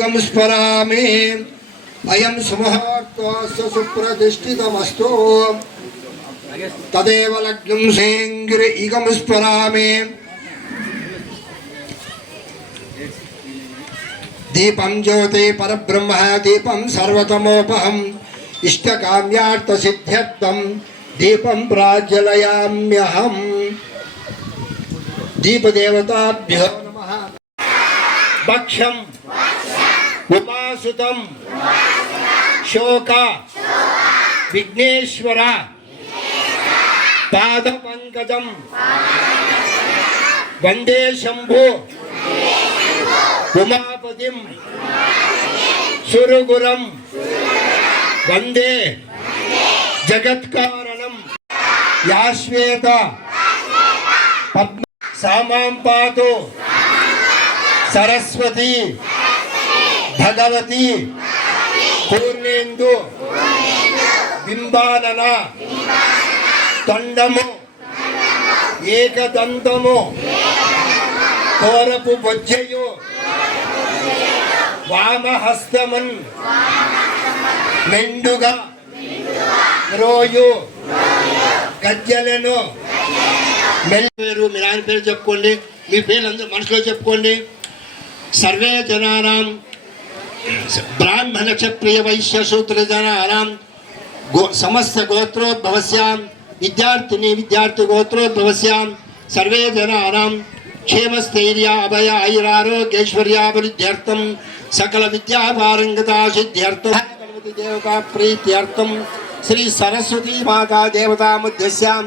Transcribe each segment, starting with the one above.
गम स्मरामि अयं सुमुहूर्तोऽस्तु सुप्रतिष्ठितमस्तु तदेव लग्नं सेङ्गिरि इगं स्मरामि दीपं ज्योति परब्रह्म दीपं सर्वतमोपहम् इष्टकाम्यार्थसिद्ध्यर्थं दीपं प्राज्वलयाम्यहम् दीपदेवताभ्यो नमः भक्ष्यम् उपासुतं शोक विघ्नेश्वर पादपङ्कजं वन्दे शम्भो उमापतिं सुरगुरं वन्दे जगत्कारणं याश्वेत सामां पातु सरस्वती भगवती पूर्णेन्दु बिंबानन तंडमु एकदंतमु कोरपु बొజ్జయు वामहस्तमन् మెండుగా రోయు గజ్జలను పేరు మీ ఆయన పేరు చెప్పుకోండి మీ పేరు అందరూ మనసులో చెప్పుకోండి సర్వే జనానాం ब्राह्मण क्षत्रिय वैश्य शूद्र जनानां समस्त गोत्रोद्भवस्यां विद्यार्थिनी विद्यार्थी गोत्रोद्भवस्यां सर्वे जनानां क्षेमस्थैर्य अभय ऐरारोग्यैश्वर्याभिवृद्ध्यर्थं सकल विद्यापारंगता सिद्ध्यर्थं गणपति देवता प्रीत्यर्थं श्री सरस्वती माता देवता मध्यस्यां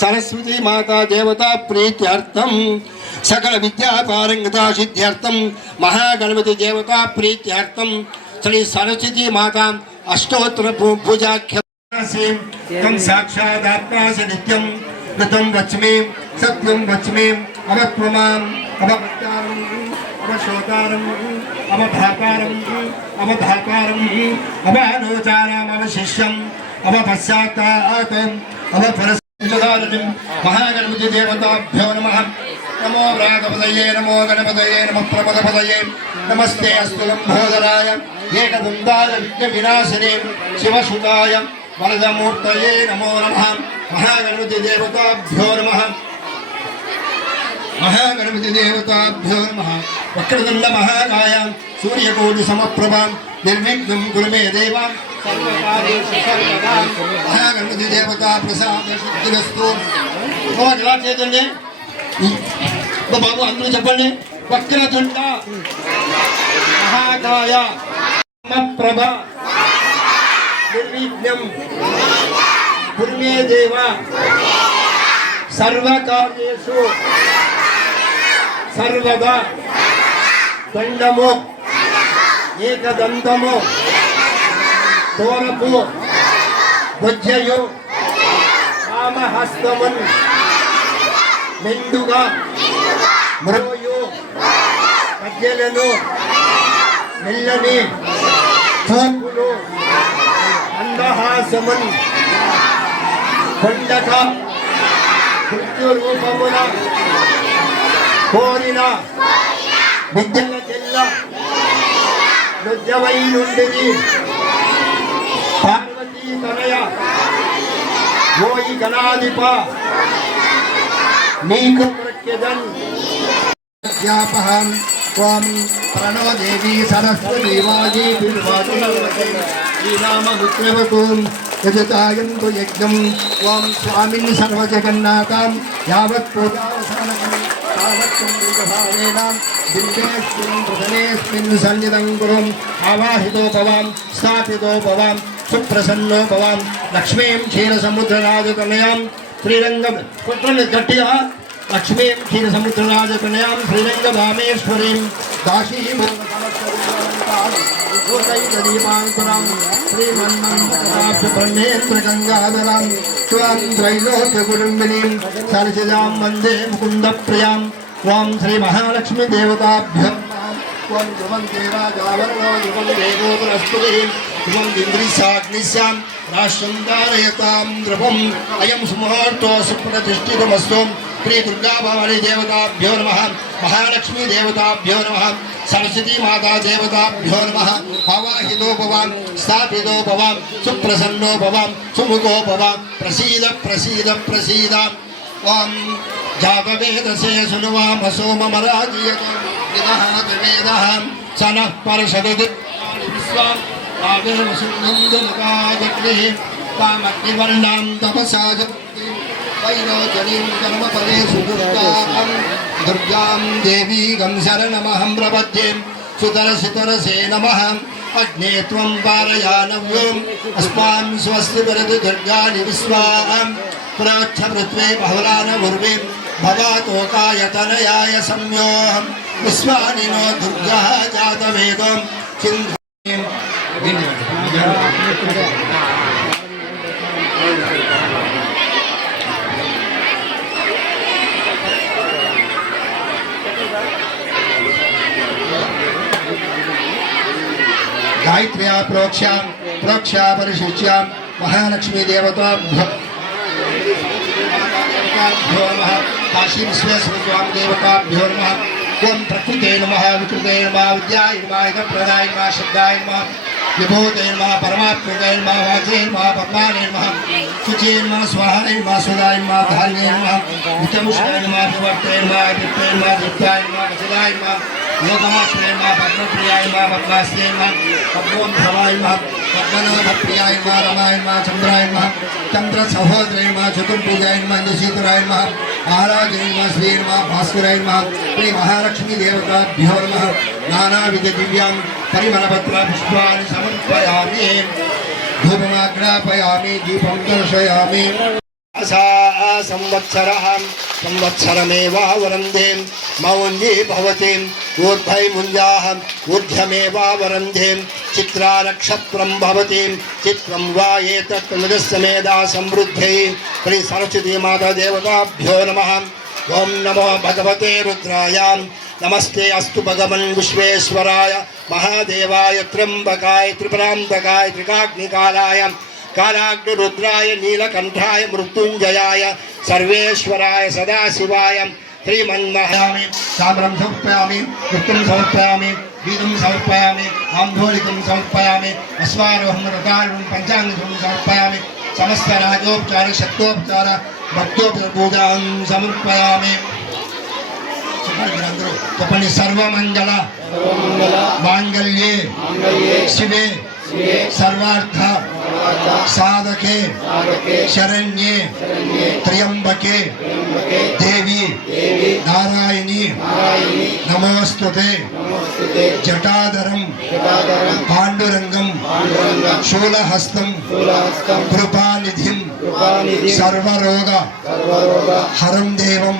सरस्वती माता देवता प्रीत्यर्थं सकल विद्यापारंगता सिद्ध्यर्थं महागणपति देवता प्रीत्यर्थं श्री सरस्वती माता अष्टोत्तर पूजाख्यं तम साक्षात् आत्मा से नित्यं कृतं वच्मि सत्यं वच्मि अवत्वमाम् अवभक्तारम् अवशोकारम् अवभाकारम् अवधाकारम् अवानोचाराम् अवशिष्यम् अवपश्चात्तात् अवफलस्यं महागणपति देवताभ्यो नमः नमो व्रातपदये नमो गणपतये नमः प्रमदपदये नमस्ते अस्तु लंबोदराय एकदन्ताय विघ्नविनाशिने शिवसुताय वरदमूर्तये नमो नमः महागणपति देवताभ्यो नमः महागणपति देवताभ्यो नमः वक्रतुण्ड महाकाय सूर्यकोटि समप्रभा निर्विघ्नं कुरु मे देव सर्वकार्येषु सर्वदा महागणपति देवता प्रसाद सिद्धिरस्तु ఇలా చేయండి బాబు అందరూ చెప్పండి వక్రతుండ మహాకాయ సమప్రభ నిర్విఘ్నం కురు మే దేవ సర్వకార్యేషు సర్వదా దండము ఏకదంతము తోరపు బొజ్జయు వామహస్తమున్ మెండుగా మ్రోయు గజ్జెలను మెల్లని చూపులు అందహాసమున్ కొండక రూపమున కోరిన విద్యల చెల్ల నుజ్జవై నుండిది పార్వతీ తనయ ఓయి గణాధిప నీకు ప్రఖ్యదన్ వ్యాపహం త్వం ప్రణో దేవి సరస్వతి వాజీ బిర్వాది ఈ నామ ముఖ్యవతు యజతాయంతు యజ్ఞం త్వం స్వామిన్ సర్వజగన్నాథం యావత్ పూజావసానకం తావత్ భావేన బిందేస్మిన్ ప్రథమేస్మిన్ సన్నిధం కురుం ఆవాహితో భవాం స్థాపితో భవాం సుప్రసన్నో భవాం లక్ష్మీం క్షీరసముద్రరాజతనయాం శ్రీరంగం కొట్టండి గట్టిగా లక్ష్మీం క్షీరసముద్రరాజతనయాం శ్రీరంగభామేశ్వరీం దాశీభూతదీపాంకురం శ్రీమన్మంతరాబ్జబ్రహ్మేంద్రగంగాధరాం త్వాం త్రైలోక్యకుటుంబినీం సరసిజాం వందే ముకుందప్రియాం త్వాం శ్రీమహాలక్ష్మీ దేవతాభ్యం త్వం ధ్రువంతే రాజావర్ణో ధ్రువం దేవో బృహస్పతిః ध्रुवं इन्द्रिशाग्निस्यां राष्ट्रं धारयतां ध्रुवम् अयं सुमुहूर्तो सुप्रतिष्ठितमस्तु श्री दुर्गा भवानी देवताभ्यो नमः महालक्ष्मी देवताभ्यो नमः सरस्वती माता देवताभ्यो नमः आवाहितो भवां स्थापितो भवां सुप्रसन्नो भवां सुमुखो भवां प्रसीद प्रसीद प्रसीद ओम जातवेदसे सुनुवाम सोममराजियतो विदहात वेदः सनः परषदति विश्वां आवेव सुन्दं जनकाजग्निः कामग्निवर्णां तपसा वैरोचनीं कर्मफले सुदुर्गां दुर्गां देवीं शरणमहं प्रपद्ये सुतरसे नमः अग्ने त्वं पारयानव्योम् अस्मान् स्वस्ति वरदु दुर्गानि विश्वां प्रोच्छ पृथ्वी बहुलान उर्वीं भवतोकायतनयाय संयोहं विश्वानि नो दुर्गः जातवेदं चिन्धनीं गायत्र्या प्रोक्ष्या परिशिष्या महालक्ष्मी देवताभ्यो नमः काशी विश्वेश्वरस्वामी देवताभ्यो नमः ओम प्रकृते नमः विकृते नमः विद्याय नमः इदप्रदाय नमः शब्दाय नमः विभूते नमः परमात्मने नमः वाचे नमः पद्माने नमः शुचे नमः स्वाहाय नमः सुदाय नमः धान्ये नमः वितमुष्टाय नमः विवर्ते नमः वित्ते नमः दित्याय नमः वसुदाय नमः योगमाश्रय नमः पद्मप्रियाय नमः पद्मास्ते नमः पद्मोद्भवाय नमः पद्मनाभप्रियाय नमः रमाय नमः चन्द्राय नमः चन्द्रसहोदराय नमः चतुर्भुजाय नमः निशीतराय नमः महाराजाय नमः श्री नमः भास्कराय नमः श्री महालक्ष्मी देवताभ्यो नमः नानाविध दिव्यां परिमलपत्र पुष्पाणि समर्पयामि धूपमाग्रापयामि दीपं दर्शयामि संवत्सरमेवावरन्दे मौञ्जी भवति ऊर्ध्वै मुञ्जाः ऊर्ध्वमेवावरन्दे चित्रानक्षत्रं भवति चित्रं वा एतत् मृगसमेधा समृद्ध्यै श्री सरस्वती माता देवताभ्यो नमः ओम नमो भगवते रुद्राय नमस्ते अस्तु भगवन् विश्वेश्वराय महादेवाय त्र्यंबकाय त्रिपुरान्तकाय त्रिकाग्निकालाय कालाग्निरुद्राय नीलकण्ठाय मृत्युञ्जयाय सर्वेश्वराय सदाशिवाय श्रीमन्महायामि साम्रं समर्पयामि पुत्रं समर्पयामि वीरं समर्पयामि आम्भोलिकं समर्पयामि अश्वारोहं रथारूढं पञ्चाङ्गं समर्पयामि समस्त राजोपचार शक्तोपचार भक्तोपचार पूजां समर्पयामि చెప్పండి సర్వమంగళ మాంగళ్యే శివే सर्वार्थ साधके शरण्ये त्र्यंबके देवी नारायणी नमोस्तुते जटाधरं पांडुरंगं शूलहस्तं कृपानिधिं सर्वरोग हरं देवं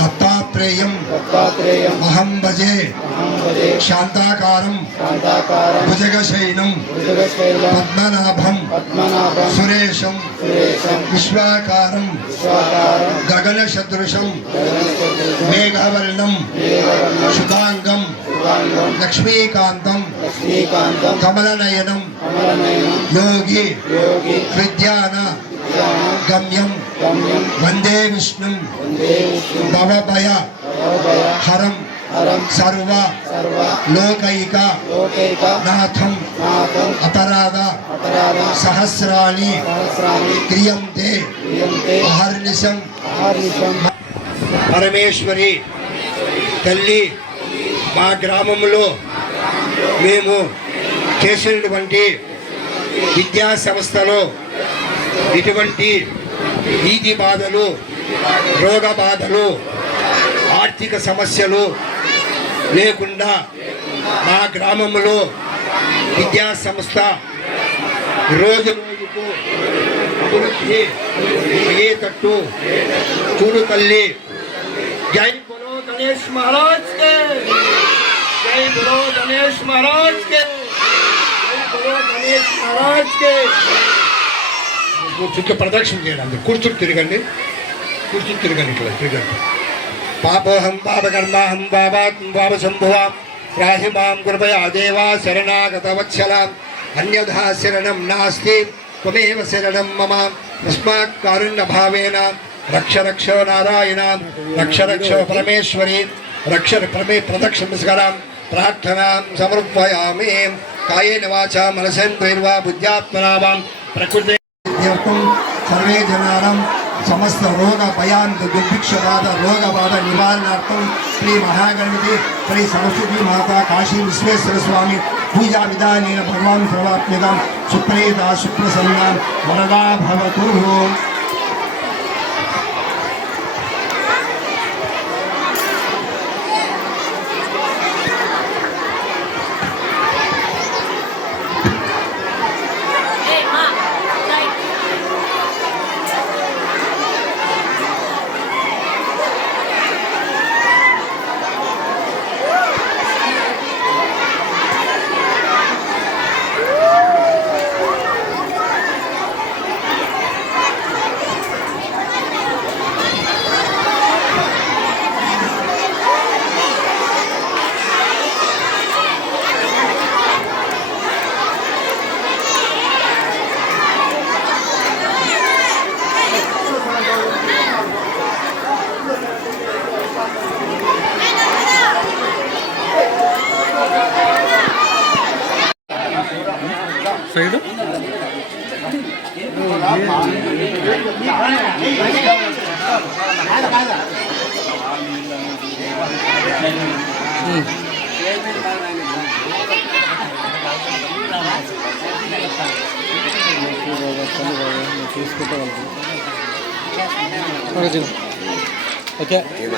दत्तात्रेयं अहं भजे शांताकारं भुजगशयनं पद्मनाभं सुरेशं विश्वाकारं गगनसदृशं मेघवर्णं शुभांगं लक्ष्मीकान्तं कमलनयनं योगी विद्यान गम्यं वंदे विष्णुं भवभय हरं सर्व लोकैक नाथं अपराध सहस्राणि क्रियन्ते अहर्निशं परमेश्वरी तल्ली మా గ్రామంలో మేము చేసినటువంటి విద్యా సంస్థలో ఇటువంటి వీధి బాధలు రోగ బాధలు ఆర్థిక సమస్యలు లేకుండా మా గ్రామంలో విద్యా సంస్థ రోజు రోజుకు అభివృద్ధి అయ్యేటట్టు చూడు తల్లి. జై బోలో గణేష్ మహారాజ్ కే, జై బోలో గణేష్ మహారాజ్ కే, జై బోలో గణేష్ మహారాజ్ కే. చుట్టూ ప్రదక్షిణ చేయండి, కూర్చుని తిరగండి, కూర్చుని తిరగండి, ఇట్లా తిరగండి. పాపోహం పాపకర్మాహం పాపశంభువాం రాహి మాం కృపయా దేవా శరణాగతవత్సలాం అన్యథా శరణం నాస్తి త్వమేవ శరణం మమ తస్మాత్ కారుణ్యభావేన రక్ష రక్ష నారాయణ రక్ష రక్ష పరమేశ్వరి రక్ష ప్రదక్షిణ प्रार्थनां समर्पयामि। कायेन वाचा मनसेन्द्रियैर्वा बुद्ध्यात्मना वां प्रकृते सर्वे जनानां समस्त रोग भयान् दुर्भिक्षबाध रोगबाध निवारणार्थं श्री महागणपति श्री सरस्वती माता काशी विश्वेश्वर स्वामी पूजा विधानेन भगवान् सर्वात्मकां सुप्रेता सुप्रसन्नां वरदा भवतु। సైడ్ చూసుకుంటే ఓకే ఏం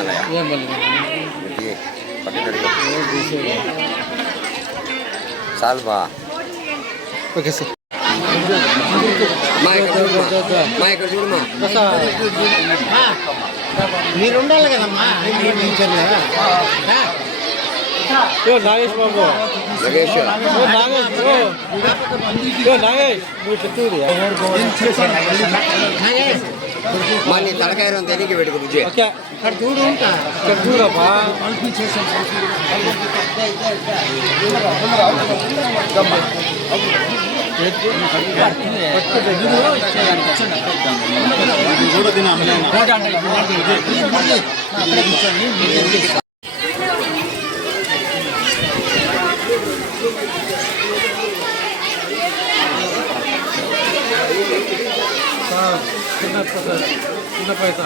సాల్వా ఓకే సార్ మా ఇక్కడ చూడమా మీరు ఉండాలి కదమ్మా నాగేష్ బాబు నగేష్ నాగేష్ నువ్వు చెప్తుంది మా నీ తలకాయ తెలియకి పెట్టుకు బుజ్జి ఓకే ఇక్కడ చూడు ఉంటా ఇక్కడ చూడమ్మా చిన్న పైసా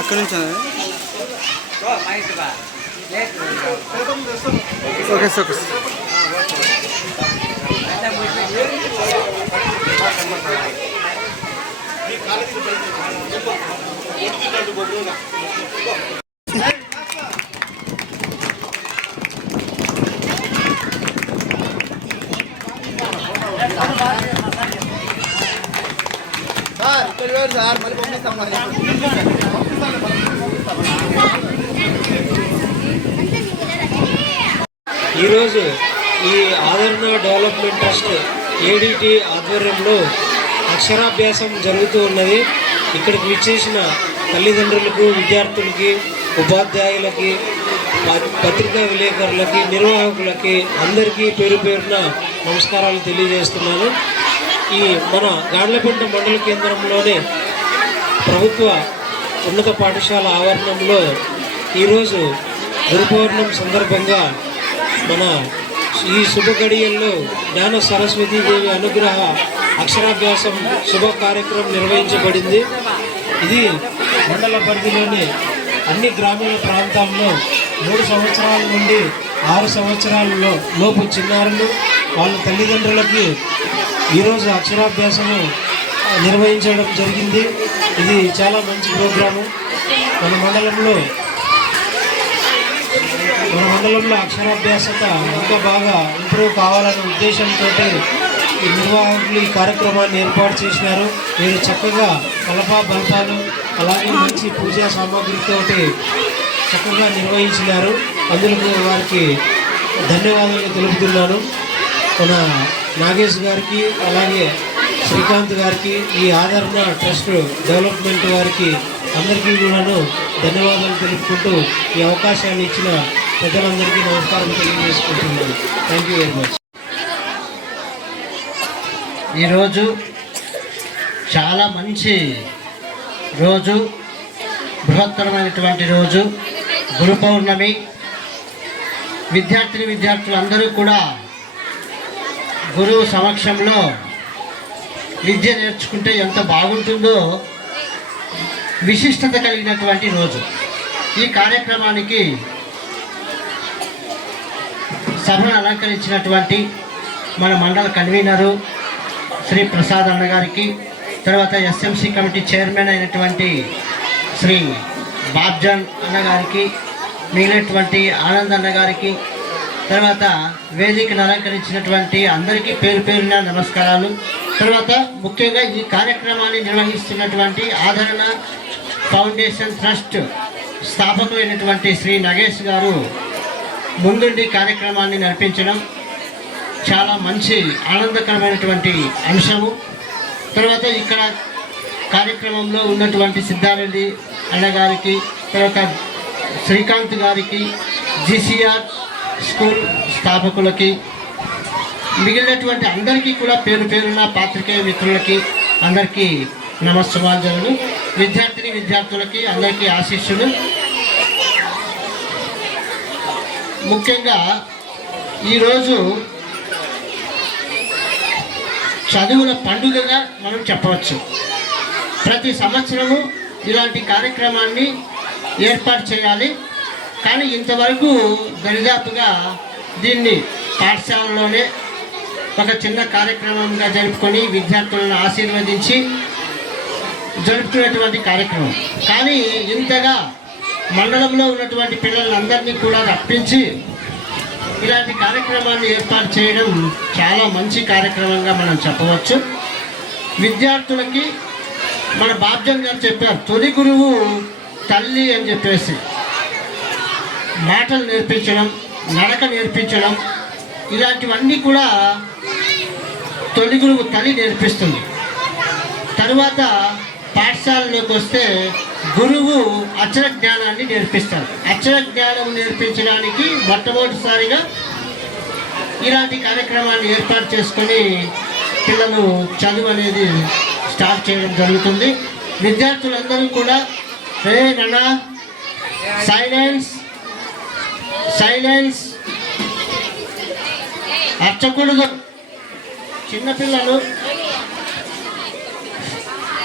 అక్కడి నుంచి ఓకే సార్ ఓకే సార్ మళ్ళీ పంపిస్తాం ఈరోజు ఈ ఆదరణ డెవలప్మెంట్ ట్రస్ట్ ఏడిటి ఆధ్వర్యంలో అక్షరాభ్యాసం జరుగుతూ ఉన్నది. ఇక్కడికి విచ్చేసిన తల్లిదండ్రులకు, విద్యార్థులకి, ఉపాధ్యాయులకి, పత్రికా విలేకరులకి, నిర్వాహకులకి అందరికీ పేరు పేరున నమస్కారాలు తెలియజేస్తున్నాను. ఈ మన గాండ్లపెంట మండల కేంద్రంలోనే ప్రభుత్వ ఉన్నత పాఠశాల ఆవరణంలో ఈరోజు గురు పౌర్ణమి సందర్భంగా మన ఈ శుభ గడియల్లో జ్ఞాన సరస్వతీదేవి అనుగ్రహ అక్షరాభ్యాసం శుభ కార్యక్రమం నిర్వహించబడింది. ఇది మండల పరిధిలోని అన్ని గ్రామీణ ప్రాంతాల్లో 3 సంవత్సరాల నుండి 6 సంవత్సరాలలో లోపు చిన్నారులు వాళ్ళ తల్లిదండ్రులకి ఈరోజు అక్షరాభ్యాసము నిర్వహించడం జరిగింది. ఇది చాలా మంచి ప్రోగ్రాము. మన మండలంలో అక్షరాభ్యాసత ఇంకా బాగా ఇంప్రూవ్ కావాలనే ఉద్దేశంతో ఈ నిర్వాహకులు ఈ కార్యక్రమాన్ని ఏర్పాటు చేసినారు. మీరు చక్కగా కలప బల్పాలు అలాగే మంచి పూజా సామాగ్రితో చక్కగా నిర్వహించినారు. అందుకు వారికి ధన్యవాదాలు తెలుపుతున్నాను. మన నాగేష్ గారికి అలాగే శ్రీకాంత్ గారికి, ఈ ఆదరణ ట్రస్ట్ డెవలప్మెంట్ వారికి అందరికీ కూడాను ధన్యవాదాలు తెలుపుకుంటూ ఈ అవకాశాన్ని ఇచ్చిన పెద్దలందరికీ నమస్కారం తెలియజేసుకుంటున్నాను. Thank you very much. ఈరోజు చాలా మంచి రోజు, బృహత్తరమైనటువంటి రోజు, గురు పౌర్ణమి. విద్యార్థులు అందరూ కూడా గురువు సమక్షంలో విద్య నేర్చుకుంటే ఎంత బాగుంటుందో విశిష్టత కలిగినటువంటి రోజు. ఈ కార్యక్రమానికి సభను అలంకరించినటువంటి మన మండల కన్వీనరు శ్రీ ప్రసాద్ అన్న గారికి, తర్వాత ఎస్ఎంసి కమిటీ చైర్మన్ అయినటువంటి శ్రీ బాబ్జాన్ అన్న గారికి, మిగిలినటువంటి ఆనంద్ అన్న గారికి, తర్వాత వేదికను అలంకరించినటువంటి అందరికీ పేరు పేరున నమస్కారాలు. తర్వాత ముఖ్యంగా ఈ కార్యక్రమాన్ని నిర్వహిస్తున్నటువంటి ఆదరణ ఫౌండేషన్ ట్రస్ట్ స్థాపకులైనటువంటి శ్రీ నగేష్ గారు ముందుండి కార్యక్రమాన్ని నడిపించడం చాలా మంచి ఆనందకరమైనటువంటి అంశము. తర్వాత ఇక్కడ కార్యక్రమంలో ఉన్నటువంటి సిద్ధారెడ్డి అన్నగారికి, తర్వాత శ్రీకాంత్ గారికి, జీసీఆర్ స్కూల్ స్థాపకులకి, మిగిలినటువంటి అందరికీ కూడా పేరు పేరున పాత్రికేయ మిత్రులకి అందరికీ నమస్సుమాంజలు. విద్యార్థులకి అందరికీ ఆశీస్సులు. ముఖ్యంగా ఈరోజు చదువుల పండుగగా మనం చెప్పవచ్చు. ప్రతి సంవత్సరము ఇలాంటి కార్యక్రమాన్ని ఏర్పాటు చేయాలి, కానీ ఇంతవరకు దరిదాపుగా దీన్ని పాఠశాలలోనే ఒక చిన్న కార్యక్రమంగా జరుపుకొని విద్యార్థులను ఆశీర్వదించి జరుపుకునేటువంటి కార్యక్రమం. కానీ ఇంతగా మండలంలో ఉన్నటువంటి పిల్లలందరినీ కూడా రప్పించి ఇలాంటి కార్యక్రమాన్ని ఏర్పాటు చేయడం చాలా మంచి కార్యక్రమంగా మనం చెప్పవచ్చు. విద్యార్థులకి మన బాబ్జన్ గారు చెప్పారు, తొలి గురువు తల్లి అని చెప్పేసి. మాటలు నేర్పించడం, నడక నేర్పించడం, ఇలాంటివన్నీ కూడా తొలి గురువు తల్లి నేర్పిస్తుంది. తరువాత పాఠశాలలోకి వస్తే గురువు అక్షర జ్ఞానాన్ని నేర్పిస్తారు. అక్షర జ్ఞానం నేర్పించడానికి మొట్టమొదటిసారిగా ఇలాంటి కార్యక్రమాన్ని ఏర్పాటు చేసుకొని పిల్లలు చదువు అనేది స్టార్ట్ చేయడం జరుగుతుంది. విద్యార్థులందరూ కూడా నాన్న సైలెన్స్ సైలెన్స్ అర్చకూడదు.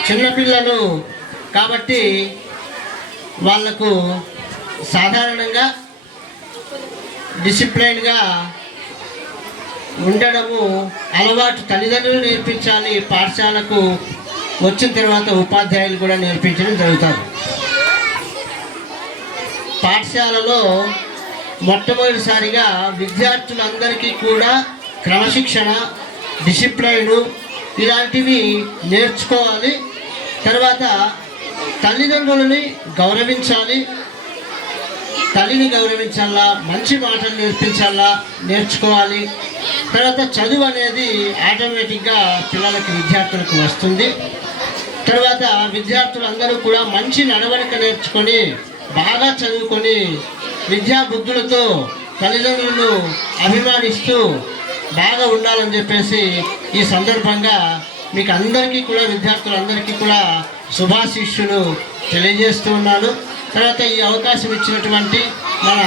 చిన్నపిల్లలు కాబట్టి వాళ్లకు సాధారణంగా డిసిప్లైన్గా ఉండడము అలవాటు తల్లిదండ్రులు నేర్పించాలి. పాఠశాలకు వచ్చిన తర్వాత ఉపాధ్యాయులు కూడా నేర్పించడం జరుగుతుంది. పాఠశాలలో మొట్టమొదటిసారిగా విద్యార్థులందరికీ కూడా క్రమశిక్షణ, డిసిప్లైను ఇలాంటివి నేర్చుకోవాలి. తర్వాత తల్లిదండ్రులని గౌరవించాలి, తల్లిని గౌరవించాలా, మంచి మాటలు నేర్చుకోవాలి. తర్వాత చదువు అనేది ఆటోమేటిక్గా విద్యార్థులకు వస్తుంది. తర్వాత విద్యార్థులందరూ కూడా మంచి నడవడిక నేర్చుకొని బాగా చదువుకొని విద్యా బుద్ధులతో తల్లిదండ్రులను అభిమానిస్తూ బాగా ఉండాలని చెప్పేసి ఈ సందర్భంగా మీకు అందరికీ కూడా విద్యార్థులందరికీ కూడా శుభాశీస్సులు తెలియజేస్తూ ఉన్నాను. తర్వాత ఈ అవకాశం ఇచ్చినటువంటి మన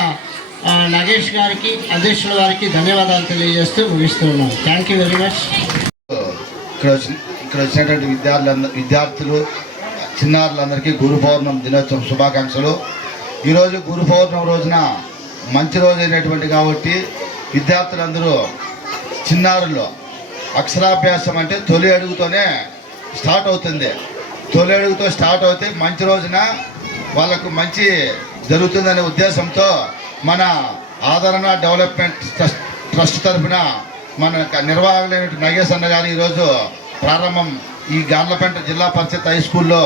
నగేష్ గారికి, అధ్యక్షుల వారికి ధన్యవాదాలు తెలియజేస్తూ ముగిస్తున్నాను. Thank you very much. ఇక్కడ వచ్చినటువంటి విద్యార్థులు చిన్నారులందరికీ గురు పౌర్ణమి దినోత్సవం శుభాకాంక్షలు. ఈరోజు గురు పౌర్ణమి రోజున మంచి రోజు అయినటువంటి కాబట్టి విద్యార్థులందరూ చిన్నారుల్లో అక్షరాభ్యాసం అంటే తొలి అడుగుతోనే స్టార్ట్ అవుతుంది. తొలి అడుగుతో స్టార్ట్ అవుతే మంచి రోజున వాళ్ళకు మంచి జరుగుతుందనే ఉద్దేశంతో మన ఆదరణ డెవలప్మెంట్ ట్రస్ట్ తరఫున మన నిర్వాహకులైన నగేష్ అన్న గారు ఈరోజు ప్రారంభం ఈ గాండ్లపేట జిల్లా పరిషత్ హై స్కూల్లో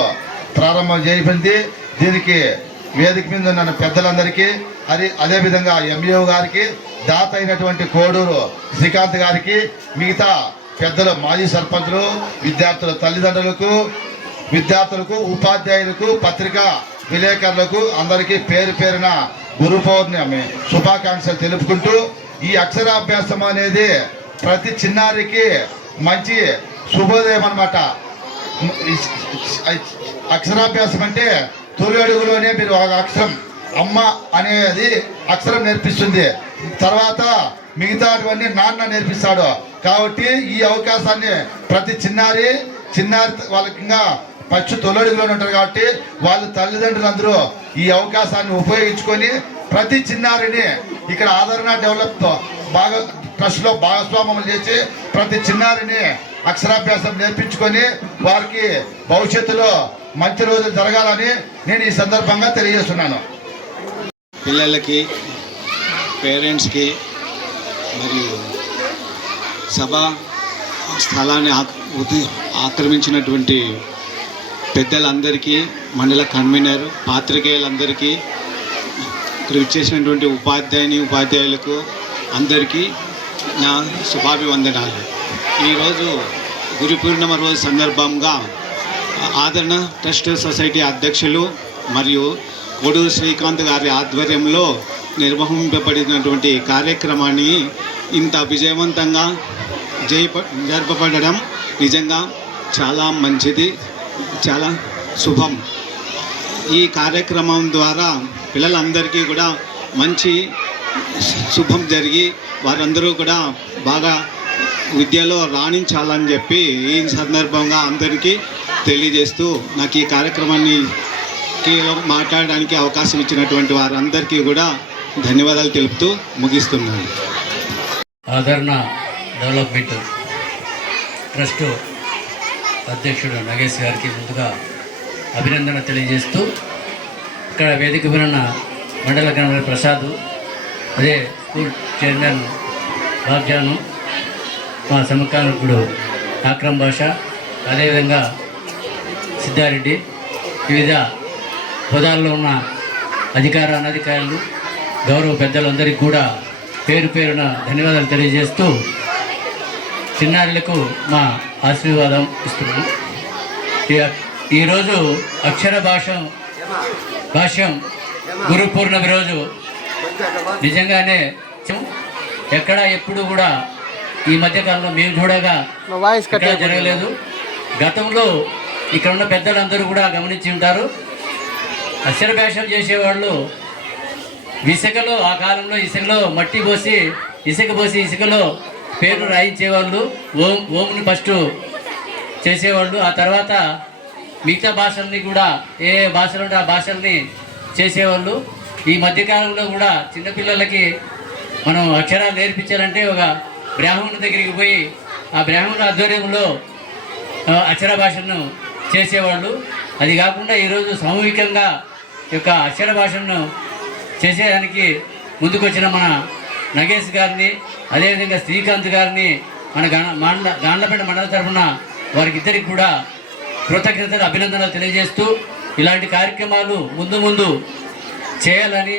ప్రారంభం చేయబడింది. దీనికి వేదిక మీద ఉన్న పెద్దలందరికీ అదేవిధంగా ఎంఈఓ గారికి, దాత అయినటువంటి కోడూరు శ్రీకాంత్ గారికి, మిగతా పెద్దలు, మాజీ సర్పంచులు, విద్యార్థుల తల్లిదండ్రులకు, ఉపాధ్యాయులకు, పత్రికా విలేకరులకు అందరికీ పేరు పేరున గురు పౌర్ణమి శుభాకాంక్షలు తెలుపుకుంటూ, ఈ అక్షరాభ్యాసం అనేది ప్రతి చిన్నారికి మంచి శుభోదయం అనమాట. అక్షరాభ్యాసం అంటే తొలి అడుగులోనే మీరు ఒక అక్షరం అమ్మ అనేది అక్షరం నేర్పిస్తుంది. తర్వాత మిగతావన్నీ నాన్న నేర్పిస్తాడు. కాబట్టి ఈ అవకాశాన్ని ప్రతి చిన్నారి వాళ్ళకి ఇంకా ఫస్ట్ తొలడుగులోనే ఉంటారు కాబట్టి వాళ్ళ తల్లిదండ్రులందరూ ఈ అవకాశాన్ని ఉపయోగించుకొని ప్రతి చిన్నారిని ఇక్కడ ఆదరణ డెవలప్ ట్రస్ట్లో భాగస్వామ్యం చేసి ప్రతి చిన్నారిని అక్షరాభ్యాసం నేర్పించుకొని వారికి భవిష్యత్తులో మంచి రోజులు జరగాలని నేను ఈ సందర్భంగా తెలియజేస్తున్నాను. పిల్లలకి, పేరెంట్స్కి మరియు సభా స్థలాన్ని ఆక్రమించినటువంటి పెద్దలందరికీ, మండల కన్వీనర్, పాత్రికేయులందరికీ, ఇక్కడ ఇచ్చేసినటువంటి ఉపాధ్యాయులకు అందరికీ నా శుభాభివందనాలు. ఈరోజు గురు పూర్ణిమ రోజు సందర్భంగా ఆదరణ ట్రస్ట్ సొసైటీ అధ్యక్షులు మరియు కొడూరు శ్రీకాంత్ గారి ఆధ్వర్యంలో నిర్వహింపబడినటువంటి కార్యక్రమాన్ని ఇంత విజయవంతంగా జరపబడడం నిజంగా చాలా మంచిది, చాలా శుభం. ఈ కార్యక్రమం ద్వారా పిల్లలందరికీ కూడా మంచి శుభం జరిగి వారందరూ కూడా బాగా విద్యలో రాణించాలని చెప్పి ఈ సందర్భంగా అందరికీ తెలియజేస్తూ నాకు ఈ కార్యక్రమాన్ని మాట్లాడడానికి అవకాశం ఇచ్చినటువంటి వారందరికీ కూడా ధన్యవాదాలు తెలుపుతూ ముగిస్తున్నాను. ఆదరణ డెవలప్మెంట్ ట్రస్ట్ అధ్యక్షుడు నగేష్ గారికి ముందుగా అభినందన తెలియజేస్తూ, ఇక్కడ వేదిక విన్న మండల కన్వీనర్ ప్రసాద్, అదే స్కూల్ చైర్మన్ బాబ్జాను, మా సమకాలీకుడు ఆక్రమ్ భాష, అదేవిధంగా సిద్ధారెడ్డి, వివిధ హోదాల్లో ఉన్న అధికార అనధికారులు, గౌరవ పెద్దలందరికీ కూడా పేరు పేరున ధన్యవాదాలు తెలియజేస్తూ చిన్నారులకు మా ఆశీర్వాదం ఇస్తున్నాము. ఈరోజు అక్షర భాష్యం గురు పూర్ణమి రోజు నిజంగానే ఎక్కడ ఎప్పుడు కూడా ఈ మధ్యకాలంలో మేము చూడగా ఇక్కడ జరగలేదు. గతంలో ఇక్కడ ఉన్న పెద్దలందరూ కూడా గమనించి ఉంటారు. అక్షరభాష్యం చేసేవాళ్ళు ఇసుకలో, ఆ కాలంలో ఇసుకలో మట్టి పోసి ఇసుకలో పేరు రాయించేవాళ్ళు. ఓంని ఫస్ట్ చేసేవాళ్ళు. ఆ తర్వాత మిగతా భాషల్ని కూడా ఏ భాషలు ఉంటే ఆ భాషల్ని చేసేవాళ్ళు. ఈ మధ్యకాలంలో కూడా చిన్నపిల్లలకి మనం అక్షరాలు నేర్పించాలంటే ఒక బ్రాహ్మణుని దగ్గరికి పోయి ఆ బ్రాహ్మణుల ఆధ్వర్యంలో అక్షర భాషను చేసేవాళ్ళు. అది కాకుండా ఈరోజు సామూహికంగా యొక్క అక్షర భాషను చేసేదానికి ముందుకొచ్చిన మన నగేష్ గారిని, అదేవిధంగా శ్రీకాంత్ గారిని, మన గాండ్లపేట మండల తరఫున వారికిద్దరికి కూడా కృతజ్ఞతలు, అభినందనలు తెలియజేస్తూ ఇలాంటి కార్యక్రమాలు ముందు చేయాలని,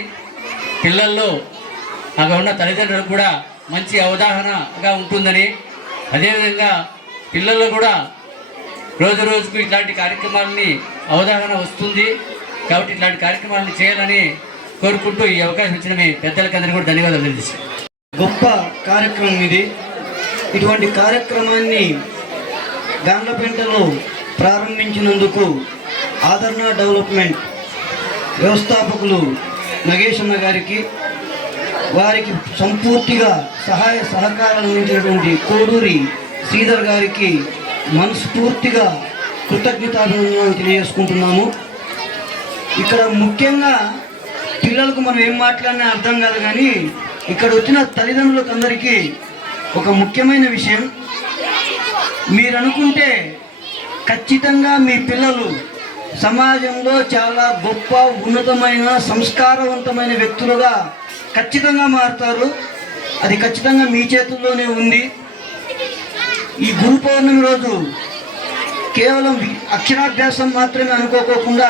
పిల్లల్లో అక్కడ ఉన్న తల్లిదండ్రులకు కూడా మంచి అవగాహనగా ఉంటుందని, అదేవిధంగా పిల్లల్లో కూడా రోజుకు ఇట్లాంటి కార్యక్రమాలని అవగాహన వస్తుంది. కాబట్టి ఇట్లాంటి కార్యక్రమాలను చేయాలని కోరుకుంటూ ఈ అవకాశం ఇచ్చిన మీ పెద్దలకందరికీ కూడా ధన్యవాదాలు తెలియజేస్తాను. గొప్ప కార్యక్రమం ఇది. ఇటువంటి కార్యక్రమాన్ని గాండ్లపేటలో ప్రారంభించినందుకు ఆదరణ డెవలప్మెంట్ వ్యవస్థాపకులు నగేష్ అన్న గారికి, వారికి సంపూర్తిగా సహాయ సహకారాలు అందించినటువంటి కోడూరి శ్రీధర్ గారికి మనస్ఫూర్తిగా కృతజ్ఞతాభినందనలు తెలియజేసుకుంటున్నాము. ఇక్కడ ముఖ్యంగా పిల్లలకు మనం ఏం మాట్లాడినా అర్థం కాదు, కానీ ఇక్కడ వచ్చిన తల్లిదండ్రులకు అందరికీ ఒక ముఖ్యమైన విషయం, మీరు అనుకుంటే ఖచ్చితంగా మీ పిల్లలు సమాజంలో చాలా గొప్ప, ఉన్నతమైన, సంస్కారవంతమైన వ్యక్తులుగా ఖచ్చితంగా మారుతారు. అది ఖచ్చితంగా మీ చేతుల్లోనే ఉంది. ఈ గురు పౌర్ణమి రోజు కేవలం అక్షరాభ్యాసం మాత్రమే అనుకోకుండా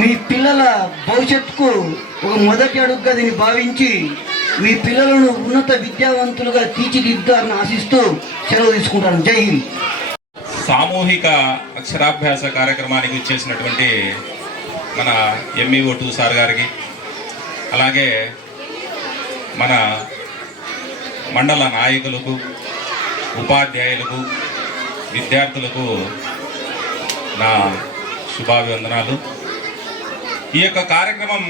మీ పిల్లల భవిష్యత్తుకు ఒక మొదటి అడుగుగా దీన్ని భావించి మీ పిల్లలను ఉన్నత విద్యావంతులుగా తీర్చిదిద్దాలని ఆశిస్తూ సెలవు తీసుకుంటాను. జై హింద్. సామూహిక అక్షరాభ్యాస కార్యక్రమానికి ఇచ్చేసినటువంటి మన ఎంఈఓ2 సార్ గారికి, అలాగే మన మండల నాయకులకు, ఉపాధ్యాయులకు, విద్యార్థులకు నా శుభాభివందనాలు. ఈ యొక్క కార్యక్రమం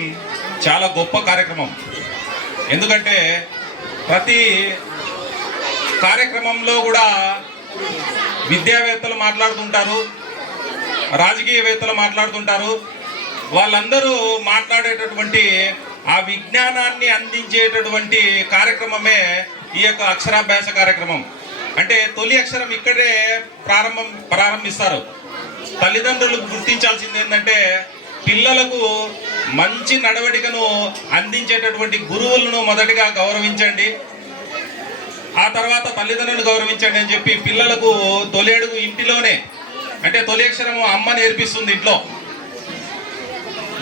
చాలా గొప్ప కార్యక్రమం. ఎందుకంటే ప్రతి కార్యక్రమంలో కూడా విద్యావేత్తలు మాట్లాడుతుంటారు, రాజకీయవేత్తలు మాట్లాడుతుంటారు. వాళ్ళందరూ మాట్లాడేటటువంటి ఆ విజ్ఞానాన్ని అందించేటటువంటి కార్యక్రమమే ఈ యొక్క అక్షరాభ్యాస కార్యక్రమం. అంటే తొలి అక్షరం ఇక్కడే ప్రారంభిస్తారు. తల్లిదండ్రులు గుర్తించాల్సింది ఏంటంటే పిల్లలకు మంచి నడవడికను అందించేటటువంటి గురువులను మొదటిగా గౌరవించండి, ఆ తర్వాత తల్లిదండ్రులను గౌరవించండి అని చెప్పి పిల్లలకు తొలి అడుగు ఇంటిలోనే, అంటే తొలి అక్షరము అమ్మ నేర్పిస్తుంది ఇంట్లో,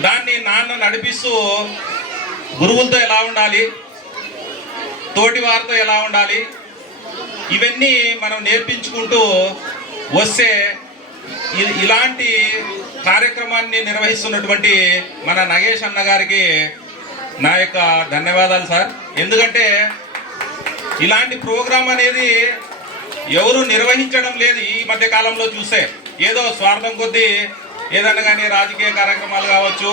దాన్ని నాన్న నడిపిస్తూ గురువులతో ఎలా ఉండాలి, తోటి వారితో ఎలా ఉండాలి, ఇవన్నీ మనం నేర్పించుకుంటూ వస్తే ఇలాంటి కార్యక్రమాన్ని నిర్వహిస్తున్నటువంటి మన నగేష్ అన్న గారికి నా యొక్క ధన్యవాదాలు సార్. ఎందుకంటే ఇలాంటి ప్రోగ్రాం అనేది ఎవరు నిర్వహించడం లేదు ఈ మధ్య కాలంలో. చూస్తే ఏదో స్వార్థం కొద్దీ ఏదన్నా కానీ రాజకీయ కార్యక్రమాలు కావచ్చు,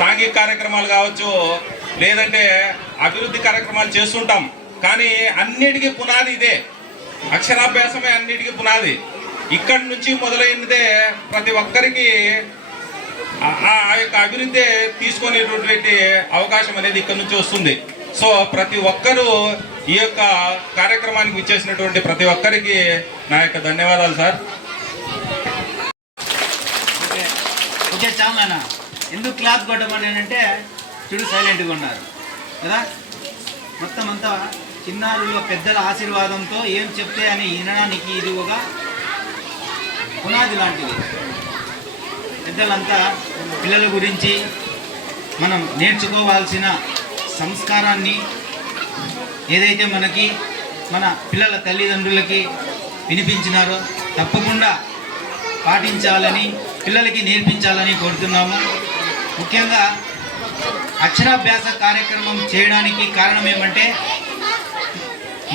సాంఘిక కార్యక్రమాలు కావచ్చు, లేదంటే అభివృద్ధి కార్యక్రమాలు చేస్తుంటాం. కానీ అన్నిటికీ పునాది ఇదే, అక్షరాభ్యాసమే అన్నిటికీ పునాది. ఇక్కడి నుంచి మొదలైనదే ప్రతి ఒక్కరికి ఆ యొక్క అభివృద్ధి తీసుకునేటటువంటి అవకాశం అనేది ఇక్కడ నుంచి వస్తుంది. సో ప్రతి ఒక్కరూ ఈ యొక్క కార్యక్రమానికి విచ్చేసినటువంటి ప్రతి ఒక్కరికి నా యొక్క ధన్యవాదాలు సార్. ఓకే చాలనా, ఎందుకు క్లాత్ కొట్టమని అంటే చూడు సైలెంట్గా ఉన్నారు కదా. మొత్తం అంతా చిన్నారులు పెద్దల ఆశీర్వాదంతో ఏం చెప్తే అని వినడానికి ఇది ఒక పునాది లాంటిది. పెద్దలంతా పిల్లల గురించి మనం నేర్చుకోవాల్సిన సంస్కారాన్ని ఏదైతే మనకి మన పిల్లల తల్లిదండ్రులకి వినిపించినారో తప్పకుండా పాటించాలని, పిల్లలకి నేర్పించాలని కోరుతున్నాము. ముఖ్యంగా అక్షరాభ్యాస కార్యక్రమం చేయడానికి కారణం ఏమంటే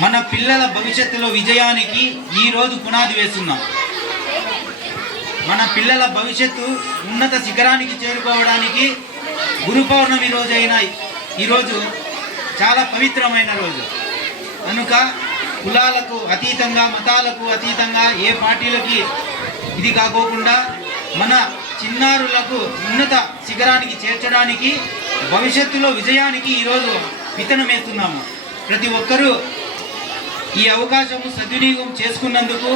మన పిల్లల భవిష్యత్తులో విజయానికి ఈరోజు పునాది వేస్తున్నాం. మన పిల్లల భవిష్యత్తు ఉన్నత శిఖరానికి చేరుకోవడానికి గురు పౌర్ణమి రోజైన ఈరోజు చాలా పవిత్రమైన రోజు కనుక కులాలకు అతీతంగా, మతాలకు అతీతంగా, ఏ పార్టీలకి ఇది కాకోకుండా మన చిన్నారులకు ఉన్నత శిఖరానికి చేర్చడానికి, భవిష్యత్తులో విజయానికి ఈరోజు విత్తనం వేస్తున్నాము. ప్రతి ఒక్కరూ ఈ అవకాశము సద్వినియోగం చేసుకున్నందుకు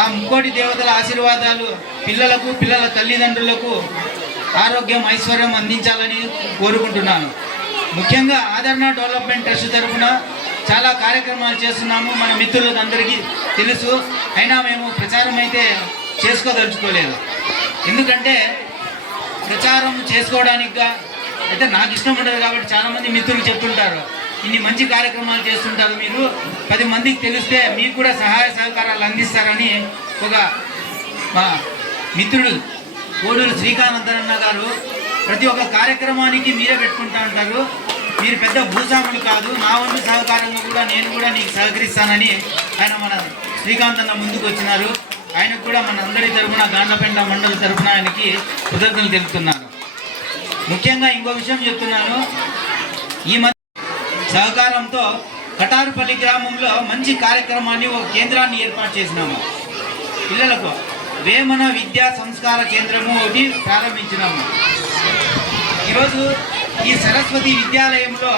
ఆ ముక్కోటి దేవతల ఆశీర్వాదాలు పిల్లలకు, పిల్లల తల్లిదండ్రులకు ఆరోగ్యం, ఐశ్వర్యం అందించాలని కోరుకుంటున్నాను. ముఖ్యంగా ఆదరణ డెవలప్మెంట్ ట్రస్ట్ తరఫున చాలా కార్యక్రమాలు చేస్తున్నాము. మన మిత్రులకు అందరికీ తెలుసు, అయినా మేము ప్రచారం అయితే చేసుకోదలుచుకోలేదు. ఎందుకంటే ప్రచారం చేసుకోవడానికి అయితే నాకు ఇష్టం ఉండదు కాబట్టి చాలామంది మిత్రులు చెప్తుంటారు, ఇన్ని మంచి కార్యక్రమాలు చేస్తుంటారు, మీరు 10 మందికి తెలిస్తే మీకు కూడా సహాయ సహకారాలు అందిస్తారని ఒక మా మిత్రుడు కోడూరు శ్రీకాంతన్న గారు ప్రతి ఒక్క కార్యక్రమానికి మీరే పెట్టుకుంటా ఉంటారు, మీరు పెద్ద భూస్వాములు కాదు, నా వంతు సహకారంగా కూడా నేను కూడా నీకు సహకరిస్తానని ఆయన మన శ్రీకాంతన్న ముందుకు వచ్చినారు. ఆయనకు కూడా మన అందరి తరఫున, గాండ్లపెంట మండలి తరఫున ఆయనకి కృతజ్ఞతలు తెలుపుతున్నాను. ముఖ్యంగా ఇంకో విషయం చెప్తున్నాను, ఈ మధ్య సహకారంతో కటారుపల్లి గ్రామంలో మంచి కార్యక్రమాన్ని, ఒక కేంద్రాన్ని ఏర్పాటు చేసినాము. పిల్లలకు వేమన విద్యా సంస్కార కేంద్రము ఒకటి ప్రారంభించినాము. ఈరోజు ఈ సరస్వతి విద్యాలయంలో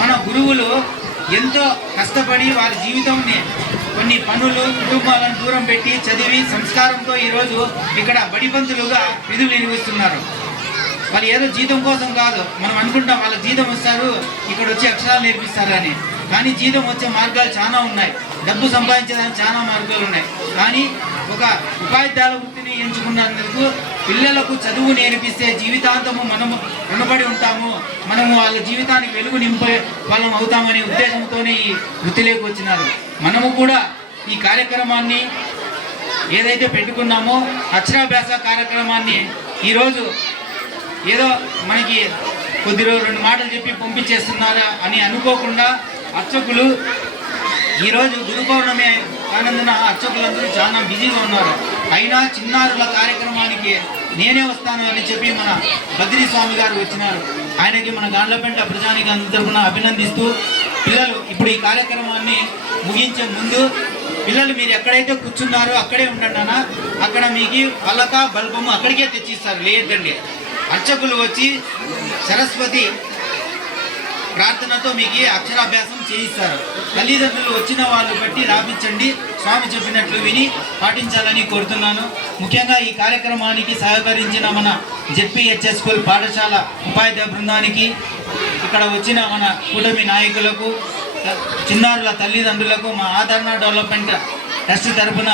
మన గురువులు ఎంతో కష్టపడి వారి జీవితంని కొన్ని పనులు, కుటుంబాలను దూరం పెట్టి చదివి సంస్కారంతో ఈరోజు ఇక్కడ బడిపంతులుగా విధులు నిర్వహిస్తున్నారు. వాళ్ళు ఏదో జీతం కోసం కాదు, మనం అనుకుంటాం వాళ్ళ జీతం వస్తారు ఇక్కడ వచ్చి అక్షరాలు నేర్పిస్తారు అని, కానీ జీతం వచ్చే మార్గాలు చాలా ఉన్నాయి, డబ్బు సంపాదించడానికి చాలా మార్గాలు ఉన్నాయి. కానీ ఒక ఉపాధ్యాయుల వృత్తిని ఎంచుకున్నందుకు పిల్లలకు చదువు నేర్పిస్తే జీవితాంతము మనము రుణపడి ఉంటాము, మనము వాళ్ళ జీవితానికి వెలుగు నింపే వాళ్ళం అవుతామనే ఉద్దేశంతోనే ఈ వృత్తిలోకి వచ్చినారు. మనము కూడా ఈ కార్యక్రమాన్ని ఏదైతే పెట్టుకున్నామో అక్షరాభ్యాస కార్యక్రమాన్ని ఈరోజు ఏదో మనకి కొద్ది రోజు 2 మాటలు చెప్పి పంపించేస్తున్నారా అని అనుకోకుండా అర్చకులు ఈరోజు గురు పౌర్ణమి కానందున అర్చకులందరూ చాలా బిజీగా ఉన్నారు. అయినా చిన్నారుల కార్యక్రమానికి నేనే వస్తాను అని చెప్పి మన బద్రీ స్వామి గారు వచ్చినారు. ఆయనకి మన గాండ్లపేంట ప్రజానికి తరపున అభినందిస్తూ, పిల్లలు ఇప్పుడు ఈ కార్యక్రమాన్ని ముగించే ముందు పిల్లలు మీరు ఎక్కడైతే కూర్చున్నారో అక్కడే ఉండండి అన్న. అక్కడ మీకు పలక బల్బము అక్కడికే తెచ్చిస్తారు, లేదండి. అర్చకులు వచ్చి సరస్వతి ప్రార్థనతో మీకు అక్షరాభ్యాసం చేయిస్తారు. తల్లిదండ్రులు వచ్చిన వాళ్ళు బట్టి రాపించండి, స్వామి చెప్పినట్లు విని పాటించాలని కోరుతున్నాను. ముఖ్యంగా ఈ కార్యక్రమానికి సహకరించిన మన జెడ్పీహెచ్ఎస్ స్కూల్ పాఠశాల ఉపాధ్యాయ బృందానికి, ఇక్కడ వచ్చిన మన కూటమి నాయకులకు, చిన్నారుల తల్లిదండ్రులకు మా ఆదరణ డెవలప్మెంట్ ట్రస్ట్ తరఫున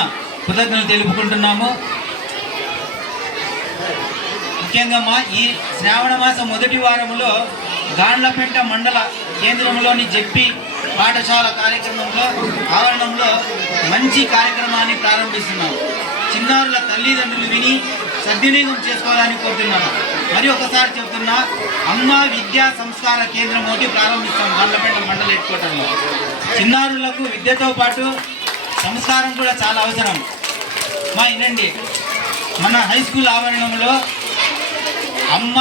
కృతజ్ఞతలు తెలుపుకుంటున్నాము. ముఖ్యంగా మా ఈ శ్రావణ మాసం మొదటి వారంలో గాండ్లపేంట మండల కేంద్రంలోని జెడ్పీ పాఠశాల కార్యక్రమంలో ఆవరణంలో మంచి కార్యక్రమాన్ని ప్రారంభిస్తున్నాం. చిన్నారుల తల్లిదండ్రులు విని సద్వినియోగం చేసుకోవాలని కోరుతున్నాను. మరి ఒకసారి చెప్తున్నా, అమ్మ విద్యా సంస్కార కేంద్రం ఒకటి ప్రారంభిస్తాం గాండ్లపేంట మండల హెడ్ క్వార్టర్లో. చిన్నారులకు విద్యతో పాటు సంస్కారం కూడా చాలా అవసరం. వినండి, మన హై స్కూల్ ఆవరణంలో అమ్మ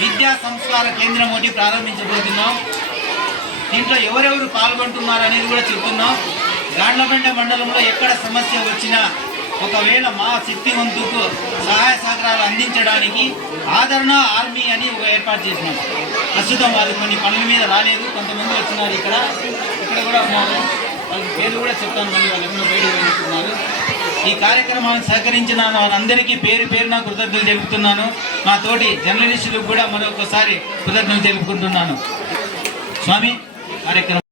విద్యా సంస్కార కేంద్రం ఒకటి ప్రారంభించబోతున్నాం. దీంట్లో ఎవరెవరు పాల్గొంటున్నారు అనేది కూడా చెప్తున్నాం. గాండ్లపేంట మండలంలో ఎక్కడ సమస్య వచ్చినా ఒకవేళ మా శక్తివంతుకు సహాయ సహకారాలు అందించడానికి ఆదరణ ఆర్మీ అని ఒక ఏర్పాటు చేసినాం. ప్రస్తుతం వాళ్ళు కొన్ని పనుల మీద రాలేదు, కొంతమంది వచ్చినారు. ఇక్కడ కూడా ఉన్నారు, వాళ్ళ పేరు కూడా చెప్తాను, మళ్ళీ వాళ్ళు ఎన్నో బయటకు వెళ్తున్నారు. ఈ కార్యక్రమాన్ని సహకరించిన వారందరికీ పేరు పేరున కృతజ్ఞతలు తెలుపుతున్నాను. మా తోటి జర్నలిస్టులకు కూడా మరొకసారి కృతజ్ఞతలు తెలుపుకుంటున్నాను. స్వామి కార్యక్రమం